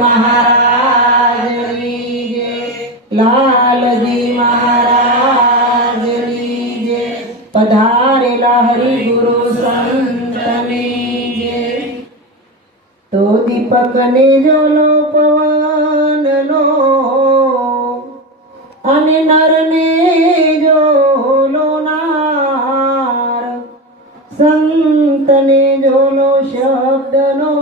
महाराजनी जय, लालजी महाराजनी जय, पधारेला हरि गुरु संतनी जय। तो दीपक ने जोलो पवन लो અને નરને જોલો નાર, સંતને જોલો શબ્દનો,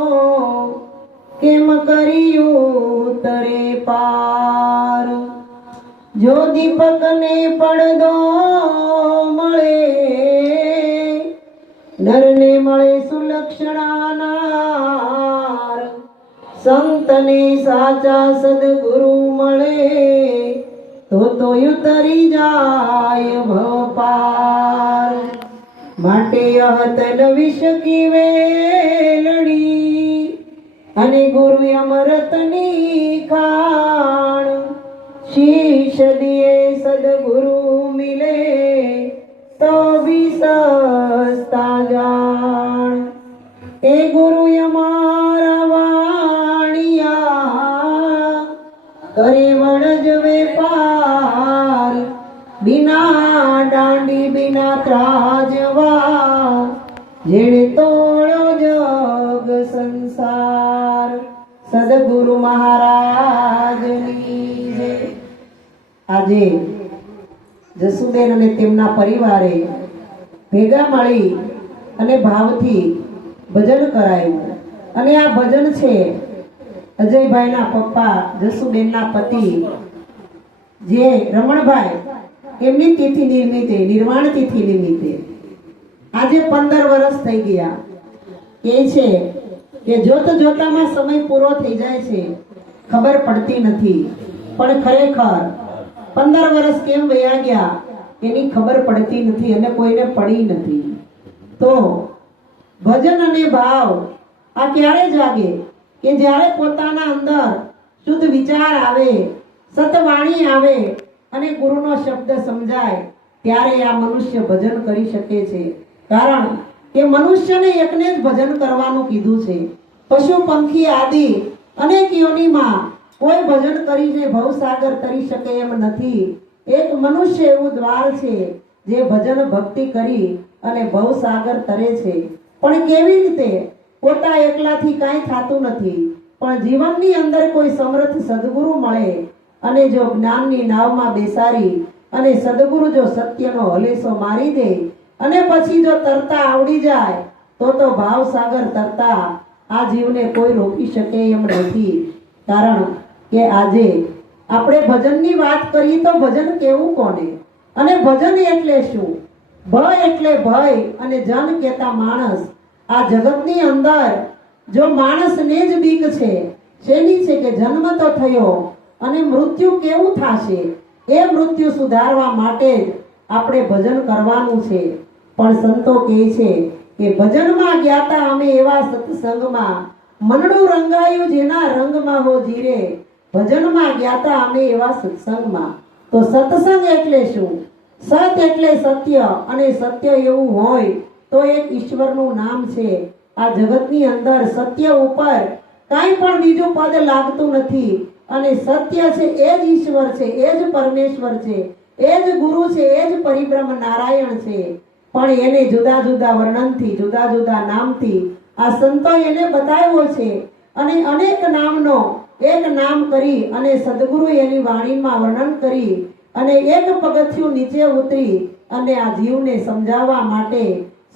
કેમ કર્યું તરે પાર। જો દીપકને પડદો મળે, નરને મળે સુલક્ષણા નાર, સંતને સાચા સદગુરુ મળે, તો ઉતરી જાય ભપાર। માટે અહતન વિષ કી વેલડી, અને ગુરુ અમૃતની ખાણ। શીશ દિયે સદગુરુ મિલે, તો વિસસ્તા જાણ। એ ગુરુ અમારા વાણિયા, કરે વણજ વેપાર, બિના દાંડી બિના ત્રાજવા, જેણે તોડો જગ સંસાર। સદગુરુ મહારાજની જય। આજે જસુબેન અને તેમના પરિવારે ભેગા મળી અને ભાવથી ભજન કરાયું। અને આ ભજન છે અજયભાઈના પપ્પા જસુબેનના પતિ જે રમણભાઈ, એમની તિથિ નિમિત્તે, નિર્વાણ તિથિ નિમિત્તે આજે 15 વર્ષ થઈ ગયા। કહે છે કે જોત જોતામાં સમય પૂરો થઈ જાય છે, ખબર પડતી નથી, પણ ખરેખર 15 વર્ષ કેમ વયા ગયા એની ખબર પડતી નથી અને કોઈને પડી નથી। તો ભજન અને ભાવ આ ક્યારે જાગે કે જ્યારે પોતાના અંદર શુદ્ધ વિચાર આવે, સતવાણી આવે અને ગુરુનો શબ્દ સમજાય, ત્યારે આ મનુષ્ય ભજન કરી શકે છે। કારણ કે મનુષ્યને એકને જ ભજન કરવાનું કીધું છે। પશુ પંખી આદિ અનેક યોનિમાં કોઈ ભજન કરીને ભવસાગર તરી શકે એમ નથી। એક મનુષ્ય એવું દ્વાર છે જે ભજન ભક્તિ કરી અને ભવસાગર તરે છે। પણ કેવી રીતે? પોતા એકલાથી કાંઈ થતું નથી, પણ જીવનની અંદર કોઈ સમર્થ સદગુરુ મળે અને જો જ્ઞાનની નાવમાં બેસાડી અને સદગુરુ જો સત્યનો હલેસો મારી દે અને પછી જો તરતા આવડી જાય, તો ભાવસાગર તરતા આ જીવને કોઈ રોકી શકે એમ નથી। કારણ કે આજે આપણે ભજનની વાત કરીએ તો ભજન કેવું કોને, અને ભજન એટલે શું? ભય એટલે ભય અને જન કેતા માણસ। આ જગતની અંદર જો માણસને જ બીક છે, શેની છે કે જન્મ તો થયો અને મૃત્યુ કેવું થશે, એ મૃત્યુ સુધારવા માટે જ આપણે ભજન કરવાનું છે। પણ સંતો કહે છે કે ભજનમાં ગ્યાતા અમે એવા સત્સંગમાં, મનડું રંગાયું જેના રંગમાં હો જીરે, ભજનમાં ગ્યાતા અમે એવા સત્સંગમાં। તો સત્સંગ એટલે શું? સત એટલે સત્ય, અને સત્ય એવું હોય તો એક ઈશ્વરનું નામ છે। આ જગતની અંદર સત્ય ઉપર કાંઈ પણ બીજું પદ લાગતું નથી, અને સત્ય છે એ જ ઈશ્વર છે, એ જ પરમેશ્વર છે, એ જ ગુરુ છે, એ જ પરિબ્રહ્મ નારાયણ છે। પણ એને જુદા જુદા વર્ણનથી, જુદા જુદા નામથી આ સંતો એને બતાવ્યો છે, અને અનેક નામનો એક નામ કરી અને સદગુરુ એની વાણીમાં વર્ણન કરી અને એક પગથિયું નીચે ઉતરી અને આ જીવને સમજાવવા માટે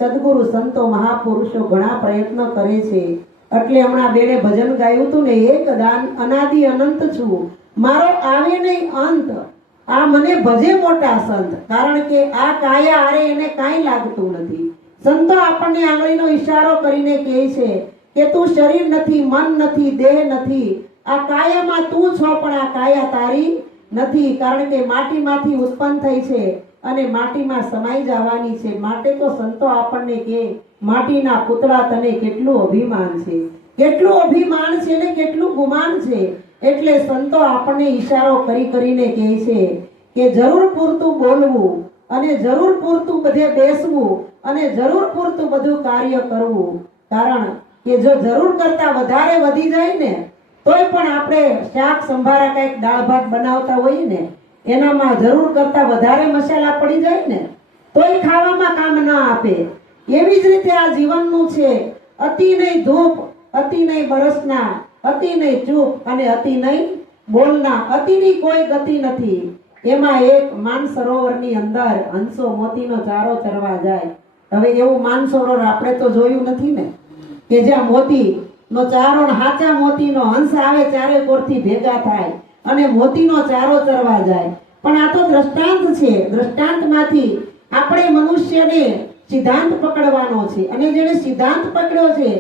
સદગુરુ સંતો મહાપુરુષો ઘણા પ્રયત્ન કરે છે। એટલે હમણાં બેને ભજન ગાયું હતું ને, એક દાન અનાદિ અનંત છું, મારો આવે નહીં અંત, આ મને ભજે મોટા સંત। કારણ કે આ કાયા હારે એને કાંઈ લાગતું નથી। સંતો આપણને આંગળીનો ઈશારો કરીને કહે છે કે તું શરીર નથી, મન નથી, દેહ નથી, આ કાયામાં તું છો, પણ આ કાયા તારી નથી। કારણ કે માટીમાંથી ઉત્પન્ન થઈ છે અને માટીમાં સમાઈ જવાની છે। માટે તો સંતો આપણને કહે, માટીના પુતળા તને કેટલું અભિમાન છે, કેટલું અભિમાન છે ને કેટલું ગુમાન છે। એટલે સંતો આપણને ઈશારો કરી કરીને કહે છે કે જરૂર પૂરતું બોલવું અને જરૂર પૂરતું બધે બેસવું અને જરૂર પૂરતું બધું કાર્ય કરવું। કારણ કે જો જરૂર કરતા વધારે વધી જાય ને તોય પણ આપણે શાક સંભારા કંઈક દાળ ભાત બનાવતા હોઈએ ને એનામાં જરૂર કરતા વધારે મસાલા પડી જાય ને તોય ખાવામાં કામ ન આપે. એવી જ રીતે આ જીવનનું છે. અતિ નહીં ધૂપ, અતિ નહીં બરસના, અતિ નહીં ચૂપ અને અતિ નહીં બોલના. અતિની કોઈ ગતિ નથી. એમાં એક માનસરોવરની અંદર હંસો મોતીનો ચારો ચરવા જાય. હવે એવું માનસરોવર આપણે તો જોયું નથી ને કે જ્યાં મોતી નો ચારો ને હાચા મોતીનો હંસ આવે ચારે કોરથી ભેગા થાય અને મોતીનો ચારો ચરવા જાય. પણ આ તો દ્રષ્ટાંત છે. દ્રષ્ટાંતમાંથી આપણે મનુષ્યને સિદ્ધાંત પકડવાનો છે અને જેને સિદ્ધાંત પકડ્યો છે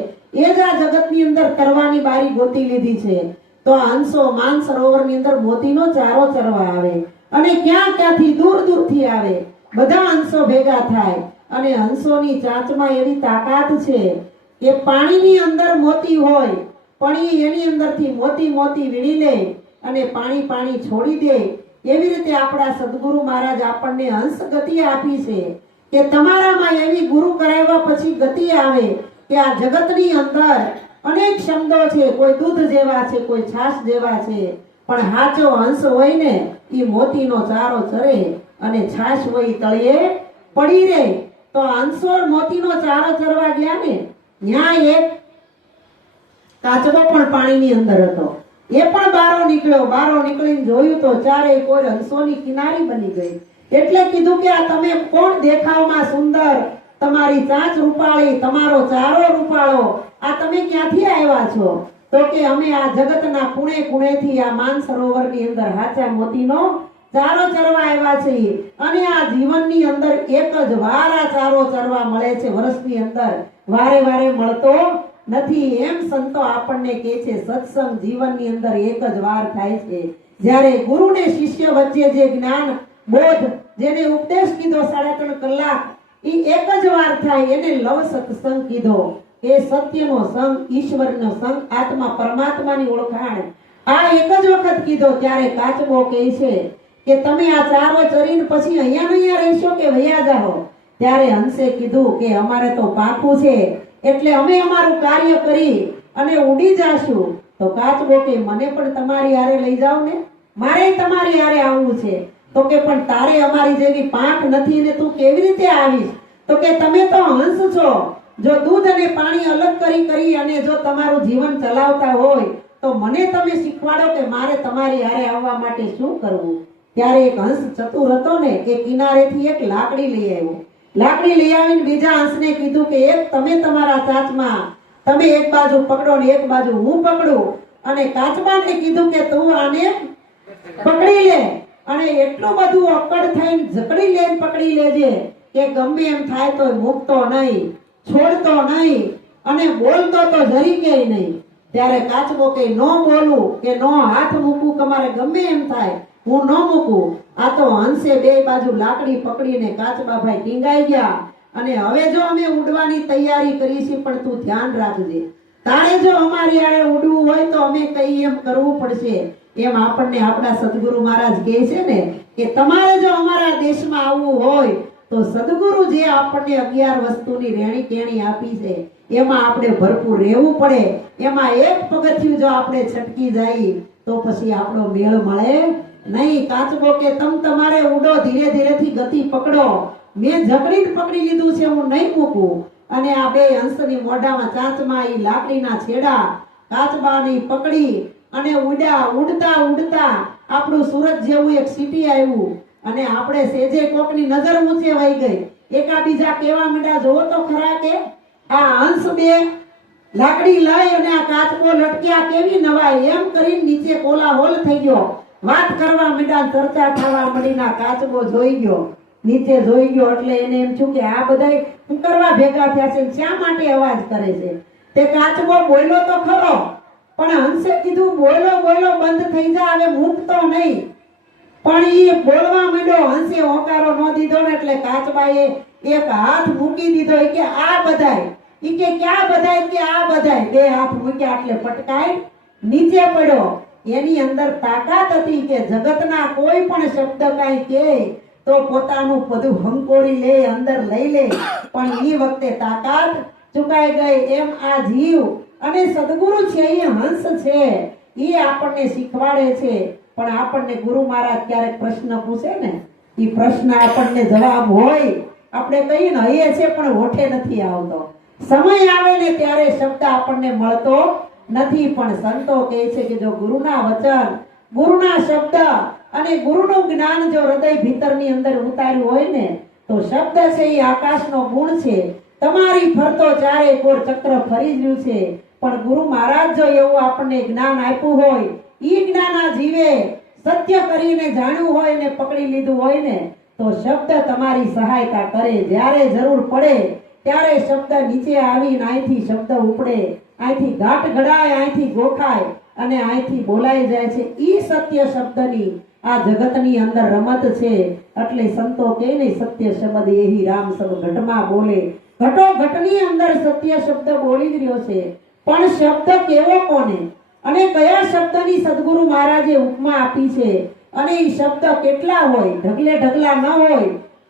એ જ આ જગતની અંદર તરવાની બારી ગોતી લીધી છે. તો આ હંસો માનસરોવરની અંદર મોતીનો ચારો ચરવા આવે અને ક્યાં ક્યાંથી દૂર દૂરથી આવે. બધા હંસો ભેગા થાય અને હંસોની ચાંચમાં એવી તાકાત છે કે પાણીની અંદર મોતી હોય પણ એની અંદરથી મોતી મોતી વીણી લે અને પાણી પાણી છોડી દે. એવી રીતે આપણા સદગુરુ મહારાજ આપણને હંસ ગતિ આપી છે કે તમારામાં એવી ગુરુ કરાવ્યા પછી ગતિ આવે કે આ જગતની અંદર અનેક શબ્દો છે. કોઈ દૂધ જેવા છે, કોઈ છાશ જેવા છે, પણ હાચો હંસ હોય ને એ મોતીનો ચારો ચરે અને છાશ હોય તળિયે પડી રહે. તો હંસો મોતીનો ચારો ચરવા ગયા ને ત્યાં એક કાચબો પણ પાણીની અંદર હતો. એ પણ બારો નીકળ્યો. બારો નીકળીને જોયું તો ચારે કોઈ હંસોની કિનારી બની ગઈ. એટલે કીધું કે આ તમે કોણ દેખાવમાં સુંદર, તમારી ચાંચ રૂપાળી, તમારો ચારો રૂપાળો, આ તમે ક્યાંથી આવ્યા છો? તો કે અમે આ જગતના ખૂણે ખૂણેથી આ માનસરોવરની અંદર હાચા મોતીનો ચારો ચરવા આવ્યા છીએ અને આ જીવનની અંદર એક જ વાર આ ચારો ચરવા મળે છે. વર્ષની અંદર વારે વારે મળતો નથી. એમ સંતો આપણને કહે છે સત્સંગ જીવનની અંદર એક જ વાર થાય છે. જ્યારે ગુરુ ને શિષ્ય વચ્ચે જે જ્ઞાન બોધ જેને ઉપદેશ કીધો 3.5 કલાક એ એક જ વાર થાય. એને લવ સત્સંગ કીધો. એ સત્યનો સંગ, ઈશ્વરનો સંગ, આત્મા પરમાત્માની ઓળખાણ આ એક જ વખત કીધો. ત્યારે કાચબો કહે છે કે તમે આ ચારો ચરીને પછી અહીંયા ને અહીંયા રહેશો કે વયા જાઓ? ત્યારે હંસે કીધું કે અમારે તો પાકું છે એટલે અમે અમારું કાર્ય કરી અને ઉડી જાશું. તો કાચબો કે મને પણ તમારી હારે લઈ જાઓ ને, મારે તમારી હારે આવવું છે. તો કે પણ તારે અમારી જેવી પાંખ નથી ને તું કેવી રીતે આવીશ? તો કે તમે તો હંસ છો. જો દૂધ અને પાણી અલગ કરી કરી અને જો તમારું જીવન ચલાવતા હોય તો મને તમે શીખવાડો કે મારે તમારી હારે આવવા માટે શું કરવું? ત્યારે એક હંસ ચતુર હતો ને એ કિનારેથી એક લાકડી લઈ આવ્યો. લાકડી લઈ આવીને બીજા હંસને કીધું કે એક તમે તમારા ચાંચમાં તમે એક બાજુ પકડો ને એક બાજુ હું પકડું. અને કાચબાને કીધું કે તું આને પકડી લે અને એટલું બધું અકડ થઈને જકડી લઈને પકડી લેજે કે ગમે એમ થાય તો મૂકતો નહીં, છોડતો નહીં અને બોલતો તો જરીકે નહીં. ત્યારે કાચબો કે નો બોલું કે નો હાથ મૂકું, તમારે ગમે એમ થાય હું ન મૂકું. આ તો હંસે બે બાજુ લાકડી પકડીને કાચબાભાઈ ટીંગાઈ ગયા અને હવે જો અમે ઉડવાની તૈયારી કરી છે પણ તું ધ્યાન રાખજે, તારે જો અમારી આડે ઉડવું હોય તો અમે કઈ એમ કરવું પડશે. એમ આપણને આપણા સદગુરુ મહારાજ કહે છે ને કે તમારે જો અમારા દેશમાં આવવું હોય તો સદગુરુ જે આપણને 11 વસ્તુની રેણી કેણી આપી છે એમાં આપણે ભરપૂર રહેવું પડે. એમાં એક પગથિયું જો આપણે છટકી જાય તો પછી આપણો મેળ મળે નહીં. કાચબો કે તમારે ઉડો, ધીરે ધીરેથી ગતિ પકડો, મેં જકડીને પકડી લીધું છે, હું નહીં મૂકું. અને આ બે હંસની મોઢામાં ચાંચમાં ઈ લાકડીના છેડા કાચબાની પકડી અને ઉડ્યા. ઉડતા ઉડતા આપણું સુરત જેવું એક સિટી આવ્યું અને આપણે સેજે કોકની નજર ઊંચે વહી ગઈ. એકાબીજા કેવા મીંડા જોવો તો ખરા કે આ હંસ બે લાકડી લઈ અને આ કાચબો લટક્યા કેવી નવાય એમ કરીને નીચે કોલાહોલ થઈ ગયો. વાત કરવા મીંડા, ચર્ચા થવા માંડીના. કાચબો જોઈ ગયો, નીચે જોઈ ગયો એટલે એને એમ થયું કે આ બધાય શું કરવા ભેગા થયા છે, શા માટે અવાજ કરે છે? તે કાચબો બોલ્યો તો ખરો પણ હંસે કીધું બોલો બોલો બંધ થઈ જા, હવે મૂકતો નહીં. પણ એ બોલવા માંડ્યો. હંસે હોકારો ન દીધો ને એટલે કાચબાએ એક હાથ મૂકી દીધો. એ કે આ બધાય, એ કે ક્યાં બધાય? કે આ બધાય. બે હાથ મૂક્યા એટલે પટકાઈ નીચે પડ્યો. એની અંદર તાકાત હતી કે જગતના કોઈ પણ શબ્દ કાંઈ કહે તો પોતાનું બધું હંકોરી લે, અંદર લઈ લે. પણ એ વખતે તાકાત ચુકાઈ ગઈ. એમ આ જીવ અને સદગુરુ છે એ હંસ છે એ આપણને શીખવાડે છે. પણ આપણને ગુરુ મહારાજ ક્યારેક પ્રશ્ન પૂછે ને, એ પ્રશ્ન આપણને જવાબ હોય, આપણે કહીએ ને હૈયે છે પણ હોઠે નથી આવતો. સમય આવે ને ત્યારે શબ્દ આપણને મળતો નથી. પણ સંતો કહે છે કે જો ગુરુના વચન, ગુરુના શબ્દ અને ગુરુનું જ્ઞાન જો હૃદય ભીતરની અંદર ઉતાર્યું હોય ને, તો શબ્દ છે એ આકાશનો ગુણ છે. તમારી ફરતો ચારે કોર ચક્ર ફરી જ રહ્યું છે. પણ ગુરુ મહારાજ જો એવું આપણને જ્ઞાન આપ્યું હોય, ઈ જ્ઞાન આ જીવે સત્ય કરીને જાણ્યું હોય ને પકડી લીધું હોય ને, તો શબ્દ તમારી સહાયતા કરે. જ્યારે જરૂર પડે ત્યારે શબ્દ નીચે આવીને અહીંથી શબ્દ ઉપડે, અહીંથી ઘાટ ઘડાય, અહીંથી ગોખાય અને અહીંથી બોલાઈ જાય છે. ઈ સત્ય શબ્દની આ જગતની અંદર રમત છે. એટલે સંતો કહે ને, સત્ય શબ્દ એહી રામ સબ ઘટમાં બોલે. ઘટો ઘટની અંદર સત્ય શબ્દ બોલી જ રહ્યો છે. પણ શબ્દ કેવો કોને અને કયા શબ્દની સદગુરુ મહારાજે ઉપમા આપી છે, અને એ શબ્દ કેટલા હોય, ઢગલે ઢગલા ન હોય.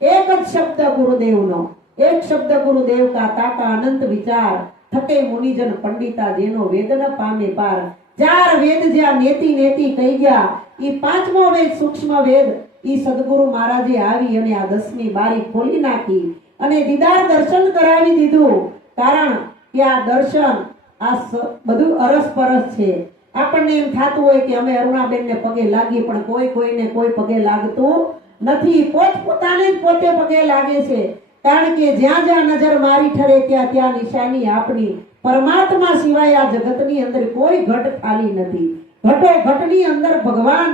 એક જ શબ્દ ગુરુદેવનો, એક શબ્દ ગુરુદેવ કા તાકા અનંત વિચાર, થકે મુનિજન પંડિતા જેનો વેદ ન પામે પાર. 4 વેદ જ્યાં નેતિ નેતિ કહી ગયા, ઈ 5મો વેદ સૂક્ષ્મ વેદ ઈ સદગુરુ મહારાજે આવી અને આ 10મી બારી ખોલી નાખી અને દીદાર દર્શન કરાવી દીધું. કારણ કે આ દર્શન આ બધું અરસપરસ છે. આપણને એમ થતું હોય કે અમે અરુણાબેન ને પગે લાગી, પણ કોઈ કોઈને કોઈ પગે લાગતું નથી. પોતાને જ પોતે પગે લાગે છે. કારણ કે જ્યાં જ્યાં નજર મારી ઠરે ત્યાં ત્યાં નિશાની આપની. પરમાત્મા સિવાય આ જગતની અંદર કોઈ ઘટ ખાલી નથી. ઘટો ઘટની અંદર ભગવાન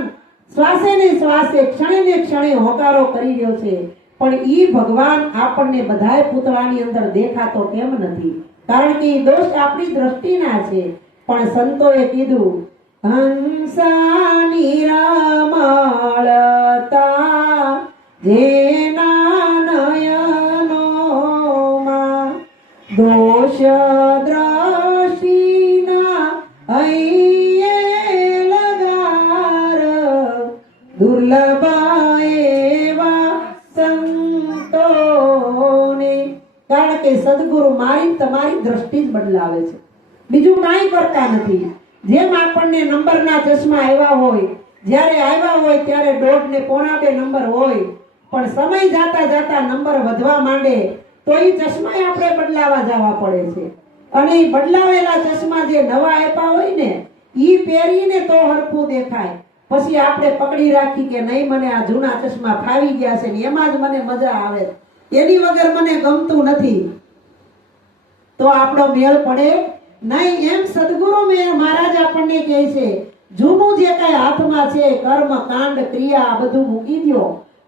શ્વાસે ને શ્વાસે, ક્ષણે ને ક્ષણે હોકારો કરી રહ્યો છે. પણ ઈ ભગવાન આપણને બધાય પૂતળાની અંદર દેખાતો કેમ નથી? કારણ કે ઈ દોષ આપણી દ્રષ્ટિના છે. પણ સંતોએ કીધું, હંસાની રમળતા જેના નયનોમાં દોષ દ્રષ્ટિના હૈયે લગાર, દુર્લભ એવા સંતોને. કારણ કે સદગુરુ મારી તમારી દ્રષ્ટિ જ બદલાવે છે, બીજું કાંઈ કરતા નથી. જેમ આપણને નંબરના ચશ્મા આવ્યા હોય, જ્યારે આવ્યા હોય ત્યારે 1.5 ને 1.25 નંબર હોય, પણ સમય જાતા જાતા નંબર વધવા માંડે તો એ ચશ્મા આપણે બદલાવા જવા પડે છે. અને એ બદલાવેલા ચશ્મા જે નવા આપ્યા હોય ને, ઈ પહેરીને તો હરખું દેખાય. પછી આપણે પકડી રાખી કે નહીં, મને આ જૂના ચશ્મા ફાવી ગયા છે ને એમાં જ મને મજા આવે, એની વગર મને ગમતું નથી, તો આપણો મેળ પડે નહીં. એમ સદગુરુ મહારાજ આપણને કહે છે, જૂનું જે કઈ હાથમાં છે કર્મ કાંડ ક્રિયા બધું મૂકી દો.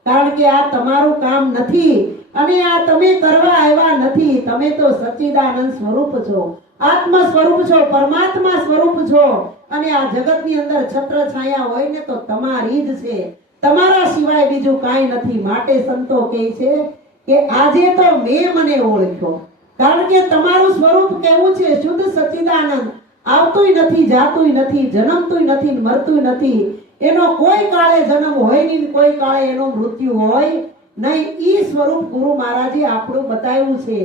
કારણ કે આ તમારું કામ નથી અને આ તમે કરવા આવ્યા નથી. તમે તો સચ્ચિદાનંદ સ્વરૂપ છો, આત્મ સ્વરૂપ છો, પરમાત્મા સ્વરૂપ છો. અને આ જગતની અંદર છત્ર છાયા હોય ને તો તમારી જ છે, તમારા સિવાય બીજું કાંઈ નથી. માટે સંતો કહે છે કે આજે તો મેં મને ઓળખ્યો. કારણ કે તમારું સ્વરૂપ કેવું છે? શુદ્ધ સચ્ચિદાનંદ, આવતુંય નથી, જાતુંય નથી, જન્મતુંય નથી, મરતુંય નથી. એનો કોઈ કાળે જન્મ હોય નહીં, કોઈ કાળે એનો મૃત્યુ હોય નહીં. ઈ સ્વરૂપ ગુરુ મહારાજે આપણું બતાવ્યું છે.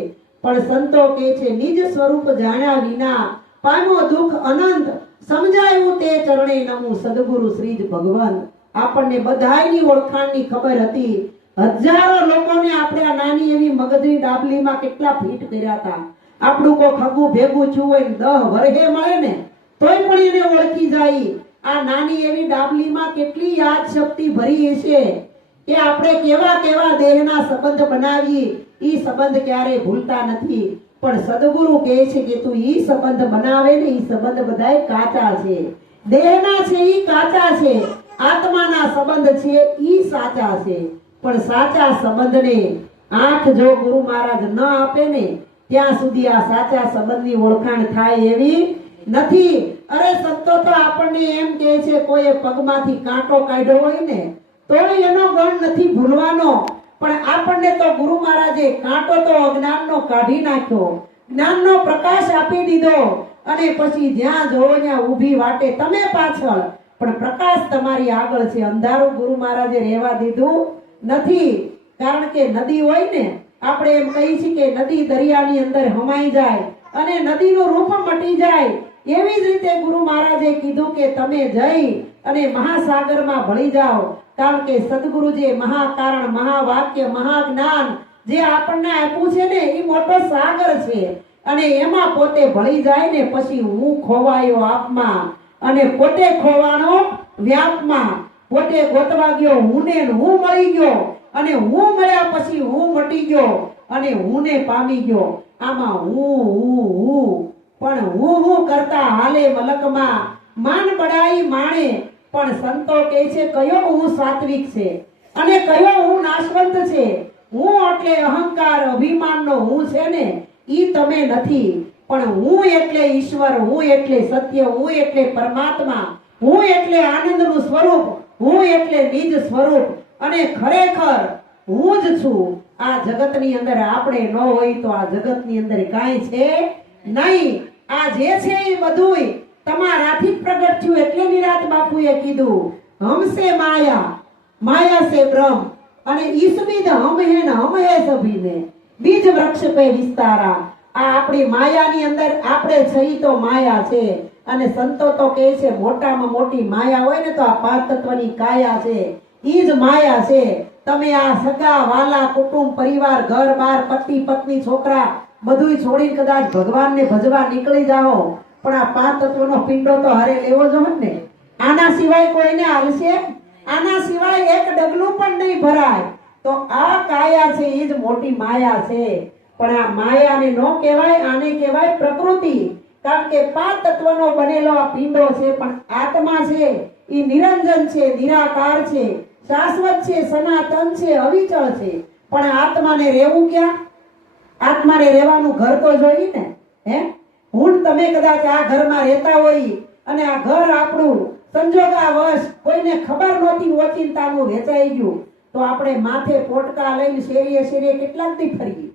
પણ સંતો કહે છે, નિજ સ્વરૂપ જાણ્યા વિના પામ્યો દુઃખ અનંત, સમજાયું તે ચરણે નમું સદગુરુ શ્રીજ ભગવાન. આપણને બધાયની ઓળખાણની ખબર હતી. હજારો લોકોને આપણે આ નાની એવી મગજની ડાબલીમાં કેટલા ફીટ કર્યા હતા. આપણું કોઈ ખગું ભેગું થયું હોય 10 વર્ષે મળે ને તોય પણ એને ઓળખી જાય. આ નાની એવી ડાબલીમાં કેટલી યાદ શક્તિ ભરી હશે કે આપણે કેવા કેવા દેહના સંબંધ બનાવી, ઈ સંબંધ ક્યારે ભૂલતા નથી. પણ સદગુરુ કહે છે કે તું ઈ સંબંધ બનાવે ને, ઈ સંબંધ બધાય કાચા છે. દેહના છે ઈ કાચા છે, આત્માના સંબંધ છે ઈ સાચા છે. પણ સાચા સંબંધને આંખ જો ગુરુ મહારાજ ન આપે ને ત્યાં સુધી આ સાચા સંબંધની ઓળખાણ થાય એવી નથી. અરે સંતો તો આપણને એમ કહે છે, કોઈ પગમાંથી કાંટો કાઢ્યો હોય ને તો એનો ગણ નથી ભૂલવાનો. પણ આપણને તો ગુરુ મહારાજે કાંટો તો અજ્ઞાનનો કાઢી નાખ્યો, જ્ઞાનનો પ્રકાશ આપી દીધો. અને પછી જ્યાં જોવો ત્યાં ઊભી વાટે તમે પાછળ, પણ પ્રકાશ તમારી આગળ છે. અંધારું ગુરુ મહારાજે રહેવા દીધું નથી. કારણ કે નદી હોય ને, આપણે એમ કહી છીએ કે નદી દરિયાની અંદર હમાઈ જાય અને નદીનું રૂપ મટી જાય, એવી જ રીતે ગુરુ મહારાજે કીધું કે તમે જઈ અને મહાસાગરમાં ભળી જાઓ, કારણ કે સદગુરુ જે મહાકારણ, મહાવાક્ય, મહાજ્ઞાન જે આપણને આપ્યું છે ને એ મોટો સાગર છે, અને એમાં પોતે ભળી જાય ને પછી હું ખોવાયો આપમાં, અને પોતે ખોવાનો વ્યાપમાં, પોતે ગોતવા ગયો હું ને હું મળી ગયો, અને હું મળ્યા પછી હું મટી ગયો, અને હું ને પામી ગયો. આમાં હું પણ હું કરતા હાલે મલકમાં, માન બડાઈ માણે, પણ સંતો કહે છે કયો હું સાત્વિક છે અને કયો હું નાશવંત છે. હું એટલે અહંકાર અભિમાનનો હું છે ને ઈ તમે નથી, પણ હું એટલે ઈશ્વર, હું એટલે સત્ય, હું એટલે પરમાત્મા, હું એટલે આનંદનું સ્વરૂપ, હું એટલે નિજ સ્વરૂપ, અને ખરેખર હું જ છું. આ જગતની અંદર આપણે ન હોય તો આ જગતની અંદર કાંઈ છે નહીં. આ જે છે એ બધુંય તમારાથી જ પ્રગટ થયું. એટલે નિરાત બાપુએ કીધું હમસે માયા, માયા સે બ્રહ્મ, અને ઈસબીદ હમ હે ન હમ હે સભીને, બીજ વૃક્ષ પે વિસ્તારા. આ આપણી માયાની અંદર આપણે છઈ તો માયા છે, અને સંતો તો કહે છે મોટામાં મોટી માયા હોય ને તો આ પાંચ તત્વની કાયા છે, ઈ જ માયા છે. તમે આ સગા વાલા કુટુંબ પરિવાર ઘર બાર પતિ પત્ની છોકરા બધુંય છોડી કદાચ ભગવાનને ભજવા નીકળી જાઓ, પણ આ પાંચ તત્વનો પિંડો તો હારે લેવો જોઈએ ને. આના સિવાય કોઈને હાલશે? આના સિવાય એક ડગલું પણ નહીં ભરાય. તો આ કાયા છે એ જ મોટી માયા છે. પણ આ માયાને નો કહેવાય, આને કહેવાય પ્રકૃતિ. કારણ કે પાંચ તત્વનો બનેલો આ પિંડો છે, પણ આત્મા છે એ નિરંજન છે, નિરાકાર છે, શાશ્વત છે, સનાતન છે, અવિચળ છે. પણ આત્માને રહેવું ક્યાં? આત્માને રહેવાનું ઘર તો જોઈએ ને. હે હું તમે કદાચ આ ઘરમાં રહેતા હોય અને આ ઘર આપણું સંજોગાવશ કોઈને ખબર નહોતી ઓચિંતાનું વેચાઈ ગયું, તો આપણે માથે પોટકા લઈને શેરીએ શેરીએ કેટલાક દી ફરીએ.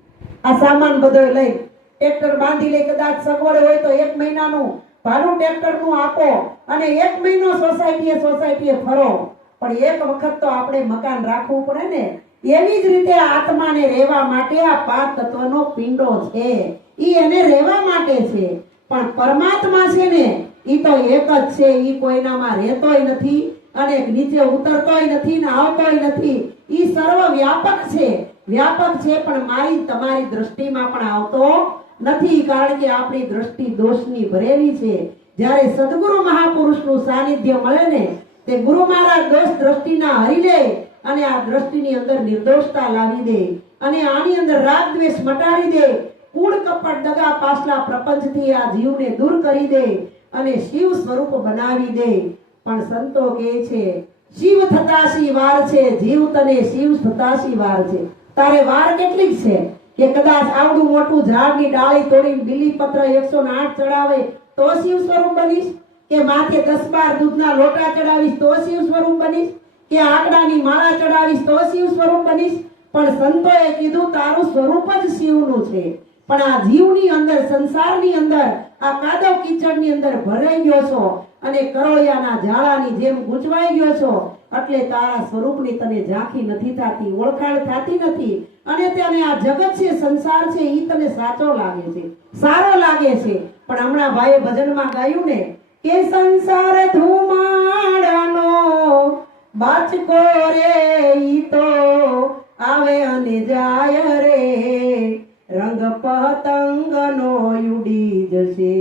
આ સામાન બધો લઈ ટ્રેક્ટર બાંધી લે, કદાચ સગવડ હોય તો 1 મહિનાનું ભાડું ટ્રેક્ટરનું આપો અને 1 મહિનો સોસાયટીએ ફરો. પણ એક વખત તો આપણે મકાન રાખવું પડે ને. એવી જ રીતે આત્માને રહેવા માટે આ પાંચ તત્વનો પિંડો છે, ઈ એને રહેવા માટે છે. પણ પરમાત્મા છે ને ઈ તો એક જ છે, ઈ કોઈનામાં રહેતોય નથી અને નીચે ઉતરતોય નથી ને આવતોય નથી. ઈ સર્વ વ્યાપક છે, વ્યાપક છે, પણ મારી તમારી દ્રષ્ટિમાં પણ આવતો નથી, કારણ કે આપણી દ્રષ્ટિ દોષની ભરેલી છે. જ્યારે સદગુરુ મહાપુરુષનું સાનિધ્ય મળે ને તે ગુરુ મહારાજ દોષ દ્રષ્ટિના હરી લે અને આ દ્રષ્ટિની અંદર નિર્દોષતા લાવી દે, અને આની અંદર રાગ દ્વેષ મટાડી દે, કૂડ કપટ દગા પાછલા પ્રપંચથી આ જીવને દૂર કરી દે અને શિવ સ્વરૂપ બનાવી દે. પણ સંતો કહે છે શિવ થતાશી વાર છે, જીવ તને શિવ થતાશી વાર છે. તારે વાર કેટલીક છે કે કદાચ આવડું મોટું ઝાડની ડાળી તોડીને બીલીપત્ર 108 ચડાવે તો શિવ સ્વરૂપ બનીશ, કે માથે 10-12 દૂધના લોટા ચડાવીશ તો શિવ સ્વરૂપ બનીશ, કે આકડાની માળા ચડાવીશ તો શિવ સ્વરૂપ બનીશ. પણ સંતોએ કીધું તારું સ્વરૂપ જ શિવનું છે. પણ આ જીવની અંદર, સંસારની અંદર, આ કાદવ કીચડની અંદર ભરાઈ ગયો છો અને કરોળિયાના ઝાડાની જેમ ગૂંચવાઈ ગયો છો, એટલે તારા સ્વરૂપની તને ઝાંખી નથી થતી, ઓળખાણ થતી નથી, અને તેને આ જગત છે, સંસાર છે, ઈ તને સાચો લાગે છે, સારો લાગે છે. પણ હમણાં ભાઈએ ભજનમાં ગાયું ને કે સંસાર ધુમાડાનો બાચકો રે, ઈ તો આવે અને જાય રે, રંગ પતંગનો ઉડી જશે,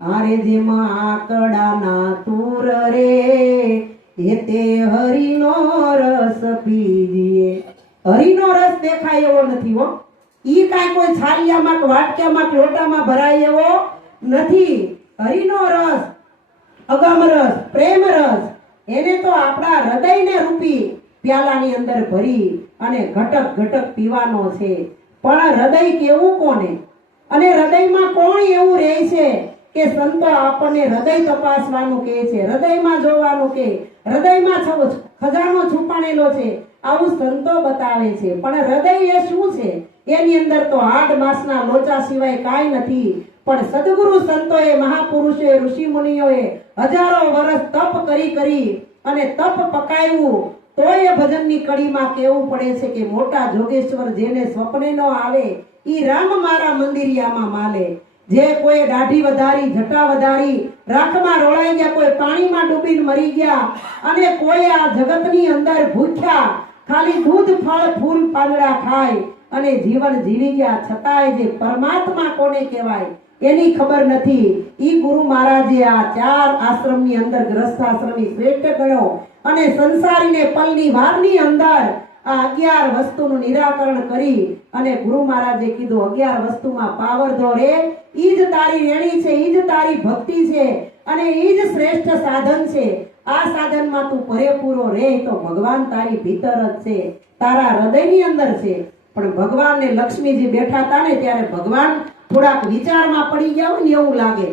આરે જેમાં આકડાના તૂર રે, એ તે હરિનો રસ પીજીએ. હરિનો રસ દેખાય એવો નથી હો. ઈ કાંઈ કોઈ છાલિયામાં કે વાટક્યામાં કે લોટામાં ભરાય એવો નથી. હરિનો રસ, અગમ રસ, પ્રેમ રસ, એને તો આપણા હૃદયને રૂપી પ્યાલાની અંદર ભરી અને ઘટક ઘટક પીવાનો છે. પણ હૃદય કેવું કોને, અને હૃદયમાં કોણ એવું રહે છે કે સંતો આપણને હૃદય તપાસવાનું કહે છે, હૃદયમાં જોવાનું કે હૃદયમાં ખજાનો છુપાણેલો છે, આવું સંતો બતાવે છે. પણ હૃદય એ શું છે? એની અંદર તો હાડ માંસના લોચા સિવાય કાંઈ નથી. પણ સદગુરુ સંતોએ, મહાપુરુષોએ, ઋષિ મુનિઓએ હજારો વર્ષ તપ કરી અને તપ પકાવ્યું, તોય ભજનની કડીમાં કહેવું પડે છે કે મોટા જોગેશ્વર જેને સ્વપ્ને ન આવે ઈ રામ મારા મંદિરિયામાં માલે. જે કોઈ દાઢી વધારી, જટા વધારી, રાખમાં રોળાઈ ગયા, કોઈ પાણીમાં ડૂબીને મરી ગયા, અને કોઈ આ જગતની અંદર ભૂખ્યા ખાલી દૂધ, ફળ, ફૂલ, પાંદડા ખાય અને જીવન જીવી ગયા, છતાંય જે પરમાત્મા કોને કહેવાય એની ખબર નથી. ઈ ગુરુ મહારાજે આ 4 આશ્રમની અંદર ગ્રસ્થ આશ્રમી શ્રેષ્ઠ ગણ્યો અને સંસારીને પલની વારની અંદર આ 11 વસ્તુનું નિરાકરણ કરી અને ગુરુ મહારાજે કીધું 11 વસ્તુમાં પાવર ધોરે, ઈ જ તારી રેણી છે, ઈ જ તારી ભક્તિ છે અને ઈ જ શ્રેષ્ઠ સાધન છે. આ સાધનમાં તું પૂરેપૂરો રહે તો ભગવાન તારી ભીતર જ છે, તારા હૃદયની અંદર છે. પણ ભગવાન ને લક્ષ્મીજી બેઠા હતા ને ત્યારે ભગવાન થોડાક વિચારમાં પડી ગયા હોય ને એવું લાગે.